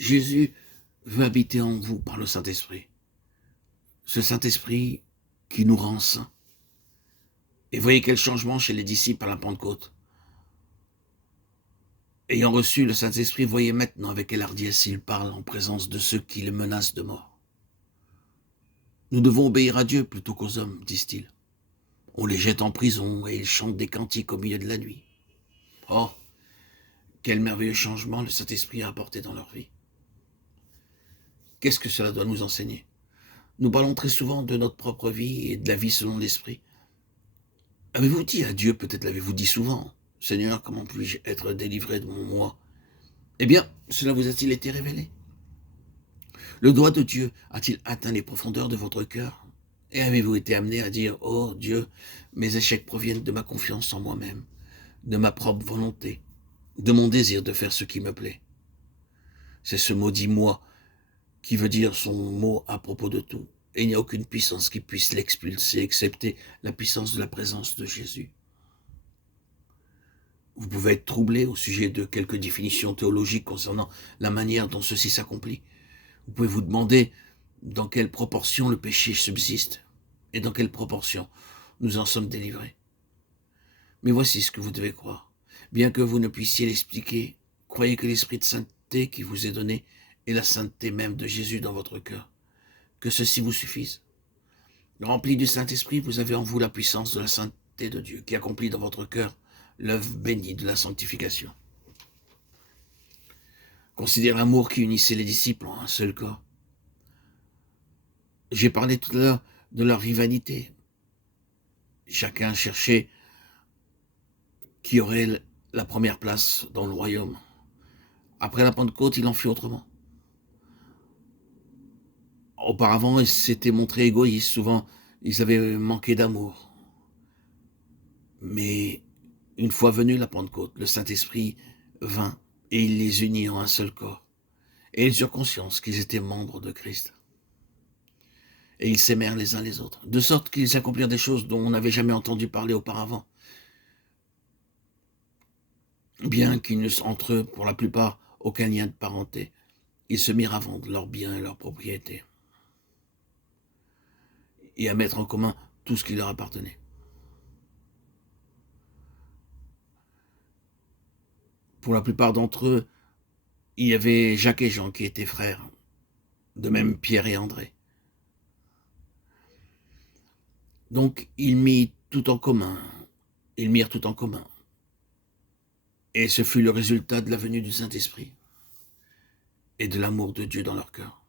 Jésus veut habiter en vous par le Saint-Esprit. Ce Saint-Esprit qui nous rend saints. Et voyez quel changement chez les disciples à la Pentecôte. Ayant reçu le Saint-Esprit, voyez maintenant avec quelle hardiesse il parle en présence de ceux qui le menacent de mort. Nous devons obéir à Dieu plutôt qu'aux hommes, disent-ils. On les jette en prison et ils chantent des cantiques au milieu de la nuit. Oh, quel merveilleux changement le Saint-Esprit a apporté dans leur vie. Qu'est-ce que cela doit nous enseigner? Nous parlons très souvent de notre propre vie et de la vie selon l'Esprit. Avez-vous dit à Dieu, peut-être l'avez-vous dit souvent, « Seigneur, comment puis-je être délivré de mon moi ?» Eh bien, cela vous a-t-il été révélé? Le doigt de Dieu a-t-il atteint les profondeurs de votre cœur? Et avez-vous été amené à dire, « Oh Dieu, mes échecs proviennent de ma confiance en moi-même, de ma propre volonté, de mon désir de faire ce qui me plaît. » C'est ce maudit « moi » qui veut dire son mot à propos de tout. Et il n'y a aucune puissance qui puisse l'expulser, excepté la puissance de la présence de Jésus. Vous pouvez être troublé au sujet de quelques définitions théologiques concernant la manière dont ceci s'accomplit. Vous pouvez vous demander dans quelle proportion le péché subsiste et dans quelle proportion nous en sommes délivrés. Mais voici ce que vous devez croire. Bien que vous ne puissiez l'expliquer, croyez que l'esprit de sainteté qui vous est donné est la sainteté même de Jésus dans votre cœur. Que ceci vous suffise. Rempli du Saint-Esprit, vous avez en vous la puissance de la sainteté de Dieu qui accomplit dans votre cœur l'œuvre bénie de la sanctification. Considérez l'amour qui unissait les disciples en un seul corps. J'ai parlé tout à l'heure de leur rivalité. Chacun cherchait qui aurait la première place dans le royaume. Après la Pentecôte, il en fut autrement. Auparavant, ils s'étaient montrés égoïstes. Souvent, ils avaient manqué d'amour. Mais une fois venue la Pentecôte, le Saint-Esprit vint et il les unit en un seul corps. Et ils eurent conscience qu'ils étaient membres de Christ. Et ils s'aimèrent les uns les autres, de sorte qu'ils accomplirent des choses dont on n'avait jamais entendu parler auparavant. Bien qu'ils n'eussent entre eux, pour la plupart, aucun lien de parenté, ils se mirent à vendre leurs biens et leurs propriétés et à mettre en commun tout ce qui leur appartenait. Pour la plupart d'entre eux, il y avait Jacques et Jean qui étaient frères, de même Pierre et André. Donc, ils mirent tout en commun. Et ce fut le résultat de la venue du Saint-Esprit et de l'amour de Dieu dans leur cœur.